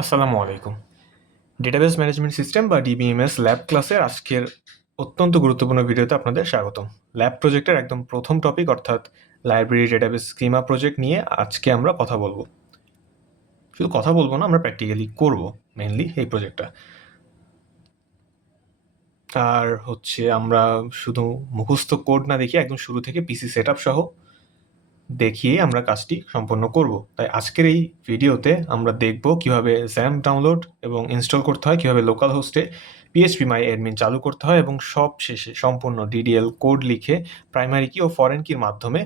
আসসালামু আলাইকুম। Database management system বা ডিবিএমএস ল্যাব ক্লাসের আজকের অত্যন্ত গুরুত্বপূর্ণ ভিডিওতে আপনাদের স্বাগতম। ল্যাব প্রজেক্টের একদম প্রথম টপিক অর্থাৎ লাইব্রেরি ডেটাবেস স্কিমা প্রজেক্ট নিয়ে আজকে আমরা কথা বলবো। শুধু কথা বলবো না, আমরা প্র্যাকটিক্যালি করব মেনলি এই প্রজেক্টটা। আর আমরা শুধু মুখস্থ কোড না দেখিয়ে একদম শুরু থেকে পিসি সেটআপ সহ দেখিয়ে আমরা কাজটি সম্পন্ন করব। তাই আজকের এই ভিডিওতে আমরা দেখব কিভাবে XAMPP ডাউনলোড এবং ইনস্টল করতে হয়, কিভাবে লোকাল হোস্টে PHP মাই অ্যাডমিন চালু করতে হয় এবং সব শেষে সম্পূর্ণ DDL কোড লিখে প্রাইমারি কি ও ফরেন কির মাধ্যমে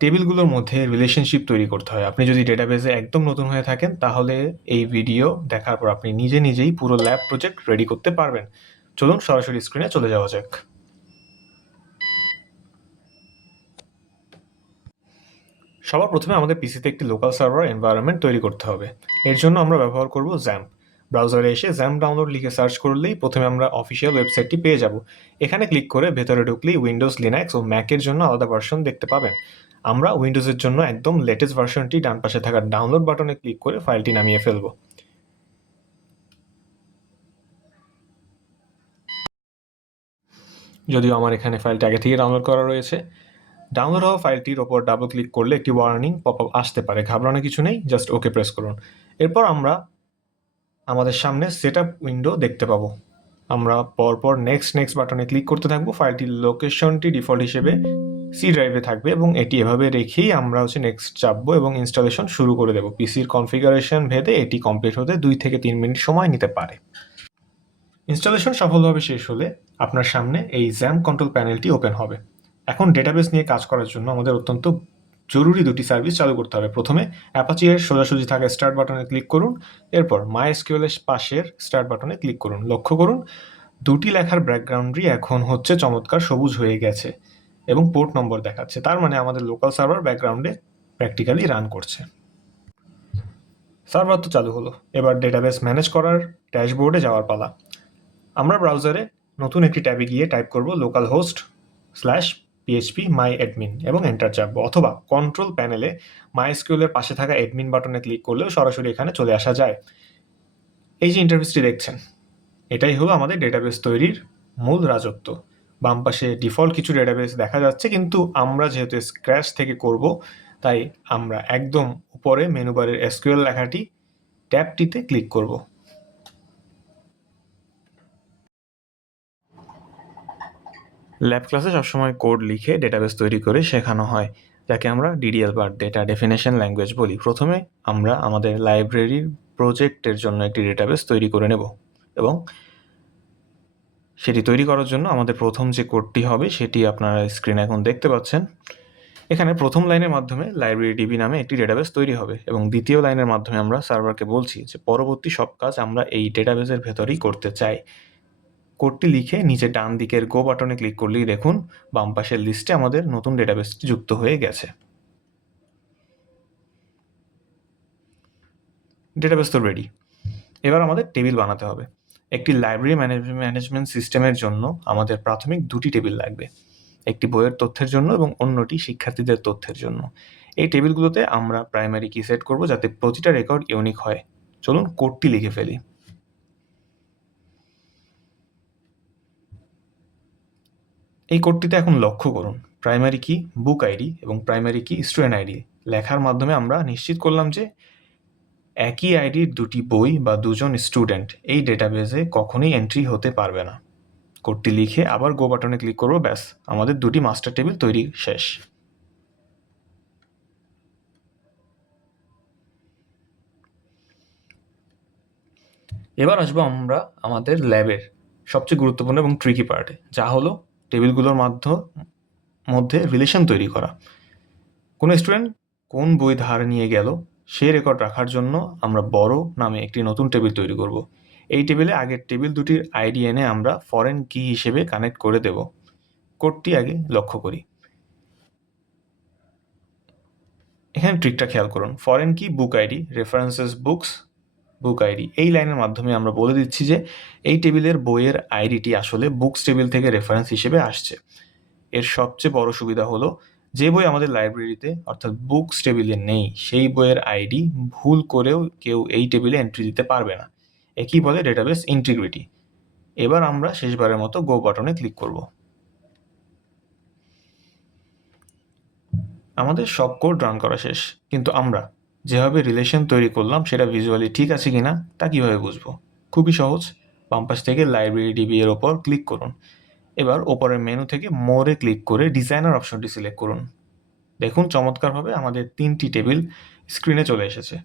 টেবিলগুলোর মধ্যে রিলেশনশিপ তৈরি করতে হয়। আপনি যদি ডেটাবেসে একদম নতুন হয়ে থাকেন তাহলে এই ভিডিও দেখার পর আপনি নিজেই পুরো ল্যাব প্রজেক্ট রেডি করতে পারবেন। চলুন সরাসরি স্ক্রিনে চলে যাওয়া যাক। সবার প্রথমে আমাদের পিসিতে একটি লোকাল সার্ভার এনভায়রনমেন্ট তৈরি করতে হবে। এর জন্য আমরা ব্যবহার করব XAMPP। ব্রাউজারে এসে XAMPP ডাউনলোড লিখে সার্চ করলেই প্রথমে আমরা অফিসিয়াল ওয়েবসাইটটি পেয়ে যাব। এখানে ক্লিক করে ভেতরে ঢুকলেই উইন্ডোজ, লিনাক্স ও ম্যাকের জন্য আলাদা ভার্সন দেখতে পাবেন। আমরা উইন্ডোজের জন্য একদম লেটেস্ট ভার্সনটি ডান পাশে থাকা ডাউনলোড বাটনে ক্লিক করে ফাইলটি নামিয়ে ফেলব। যদিও আমার এখানে ফাইলটা আগে থেকে ডাউনলোড করা রয়েছে। ডাউনলোড হওয়া ফাইলটির ওপর ডাবল ক্লিক করলে একটি ওয়ার্নিং পপআপ আসতে পারে, ঘাবড়ানোর কিছু নেই, জাস্ট ওকে প্রেস করুন। এরপর আমরা আমাদের সামনে সেটআপ উইন্ডো দেখতে পাবো। আমরা পরপর নেক্সট বাটনে ক্লিক করতে থাকবো। ফাইলটির লোকেশনটি ডিফল্ট হিসেবে সি ড্রাইভে থাকবে এবং এটি এভাবে রেখেই আমরা নেক্সট চাপবো এবং ইনস্টলেশন শুরু করে দেবো। পিসির কনফিগারেশন ভেদে এটি কমপ্লিট হতে 2 থেকে 3 মিনিট সময় নিতে পারে। ইনস্টলেশন সফলভাবে শেষ হলে আপনার সামনে এই XAMPP কন্ট্রোল প্যানেলটি ওপেন হবে। এখন ডেটাবেস নিয়ে কাজ করার জন্য আমাদের অত্যন্ত জরুরি দুটি সার্ভিস চালু করতে হবে। প্রথমে অ্যাপাচি এর সোজাসুজি থাকা স্টার্ট বাটনে ক্লিক করুন। এরপর MySQL এর পাশের স্টার্ট বাটনে ক্লিক করুন। লক্ষ্য করুন দুটি লেখার ব্যাকগ্রাউন্ডই এখন চমৎকার সবুজ হয়ে গেছে এবং পোর্ট নম্বর দেখাচ্ছে। তার মানে আমাদের লোকাল সার্ভার ব্যাকগ্রাউন্ডে প্র্যাকটিক্যালি রান করছে। সার্ভার তো চালু হলো, এবার ডেটাবেস ম্যানেজ করার ড্যাশবোর্ডে যাওয়ার পালা। আমরা ব্রাউজারে নতুন একটি ট্যাবে গিয়ে টাইপ করব localhost/php my admin এবং এন্টার চাপবো, অথবা কন্ট্রোল প্যানেলে MySQL এর পাশে থাকা অ্যাডমিন বাটনে ক্লিক করলেও সরাসরি এখানে চলে আসা যায়। এই যে ইন্টারফেসটি দেখছেন, এটাই হলো আমাদের ডেটাবেস তৈরির মূল রাজত্ব। বাম পাশে ডিফল্ট কিছু ডেটাবেস দেখা যাচ্ছে, কিন্তু আমরা যেহেতু স্ক্র্যাচ থেকে করব তাই আমরা একদম উপরে মেনু বারের SQL লেখাটি ট্যাবটিতে ক্লিক করব। ল্যাব ক্লাসে সবসময় কোড লিখে ডেটাবেস তৈরি করে শেখানো হয়, যাকে আমরা DDL বা ডেটা ডেফিনেশন ল্যাঙ্গুয়েজ বলি। প্রথমে আমরা আমাদের লাইব্রেরির প্রজেক্টের জন্য একটি ডেটাবেস তৈরি করে নেব এবং সেটি তৈরি করার জন্য আমাদের প্রথম যে কোডটি হবে সেটি আপনারা স্ক্রিনে এখন দেখতে পাচ্ছেন। এখানে প্রথম লাইনের মাধ্যমে লাইব্রেরি ডিবি নামে একটি ডেটাবেস তৈরি হবে এবং দ্বিতীয় লাইনের মাধ্যমে আমরা সার্ভারকে বলছি যে পরবর্তী সব কাজ আমরা এই ডেটাবেসের ভেতরেই করতে চাই। কোডটি লিখে নিচে ডান দিকের গো বাটনে ক্লিক করলেই দেখুন বাম পাশের লিস্টে আমাদের নতুন ডেটাবেসটি যুক্ত হয়ে গেছে। ডেটাবেস তো রেডি। এবার আমাদের টেবিল বানাতে হবে। একটি লাইব্রেরি ম্যানেজমেন্ট সিস্টেমের জন্য আমাদের প্রাথমিক দুটি টেবিল লাগবে, একটি বইয়ের তথ্যের জন্য এবং অন্যটি শিক্ষার্থীদের তথ্যের জন্য। এই টেবিলগুলোতে আমরা প্রাইমারি কি সেট করব যাতে প্রতিটা রেকর্ড ইউনিক হয়। চলুন কোডটি লিখে ফেলি। এই কোডটিতে এখন লক্ষ্য করুন, প্রাইমারি কি বুক আইডি এবং প্রাইমারি কি স্টুডেন্ট আইডি লেখার মাধ্যমে আমরা নিশ্চিত করলাম যে একই আইডির দুটি বই বা দুজন স্টুডেন্ট এই ডেটাবেসে কখনোই এন্ট্রি হতে পারবে না। কোডটি লিখে আবার গো বাটনে ক্লিক করব, ব্যাস আমাদের দুটি মাস্টার টেবিল তৈরি শেষ। এবার আসবো আমরা আমাদের ল্যাবের সবচেয়ে গুরুত্বপূর্ণ এবং ট্রিকি পার্টে, যা হলো টেবিলগুলোর মধ্যে রিলেশন তৈরি করা। কোনো স্টুডেন্ট কোন বই ধার নিয়ে গেল সে রেকর্ড রাখার জন্য আমরা বড় নামে একটি নতুন টেবিল তৈরি করব। এই টেবিলে আগের টেবিল দুটির আইডি এনে আমরা ফরেন কি হিসেবে কানেক্ট করে দেব। কোডটি আগে লক্ষ্য করি। এখানে ট্রিকটা খেয়াল করুন, ফরেন কি বুক আইডি রেফারেন্সেস বুকস বুক আইডি, এই লাইনের মাধ্যমে আমরা বলে দিচ্ছি যে এই টেবিলের বইয়ের আইডিটি আসলে বুকস টেবিল থেকে রেফারেন্স হিসেবে আসছে। এর সবচেয়ে বড় সুবিধা হলো যে বই আমাদের লাইব্রেরিতে অর্থাৎ বুকস টেবিলে নেই সেই বইয়ের আইডি ভুল করেও কেউ এই টেবিলে এন্ট্রি দিতে পারবে না। একই বলে ডেটাবেস ইন্টিগ্রিটি। এবার আমরা শেষবারের মতো গো বাটনে ক্লিক করব। আমাদের সব কোড রান করা শেষ, কিন্তু আমরা যেভাবে রিলেশন তৈরি করলাম সেটা ভিজুয়ালি ঠিক আছে কিনা তা কিভাবে বুঝবো? খুবই সহজ। বাম পাশ থেকে লাইব্রেরি ডিবি এর ওপর ক্লিক করুন। এবার ওপরের মেনু থেকে মোরে ক্লিক করে ডিজাইনার অপশনটি সিলেক্ট করুন। দেখুন চমৎকারভাবে আমাদের 3টি টেবিল স্ক্রিনে চলে এসেছে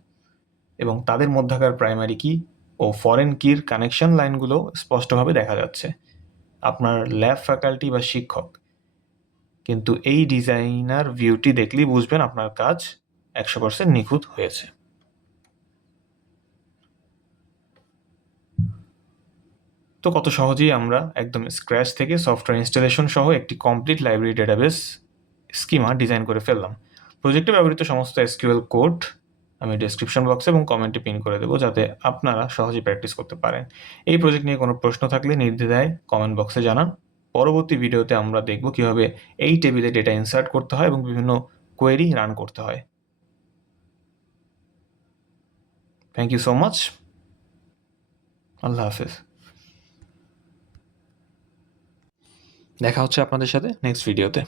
এবং তাদের মধ্যকার প্রাইমারি কি ও ফরেন কির কানেকশন লাইনগুলো স্পষ্টভাবে দেখা যাচ্ছে। আপনার ল্যাব ফ্যাকাল্টি বা শিক্ষক কিন্তু এই ডিজাইনার ভিউটি দেখলেই বুঝবেন আপনার কাজ 100% নিখুঁত হয়েছে। তো কত সহজেই আমরা একদম স্ক্র্যাচ থেকে সফটওয়্যার ইনস্টলেশন সহ একটি complete library database schema design করে ফেললাম। প্রজেক্টে ব্যবহৃত সমস্ত এসকিউএল কোড আমি ডেসক্রিপশন বক্সে এবং কমেন্টে পিন করে দেবো, যাতে আপনারা সহজেই প্র্যাকটিস করতে পারেন। এই প্রজেক্ট নিয়ে কোনো প্রশ্ন থাকলে নির্দ্বিধায় কমেন্ট বক্সে জানান। পরবর্তী ভিডিওতে আমরা দেখব কিভাবে এই টেবিলে ডেটা ইনসার্ট করতে হয় এবং বিভিন্ন কোয়েরি রান করতে হয়। Thank you so much. আল্লাহ হাফেজ। দেখা হচ্ছে আপনাদের সাথে নেক্সট ভিডিওতে।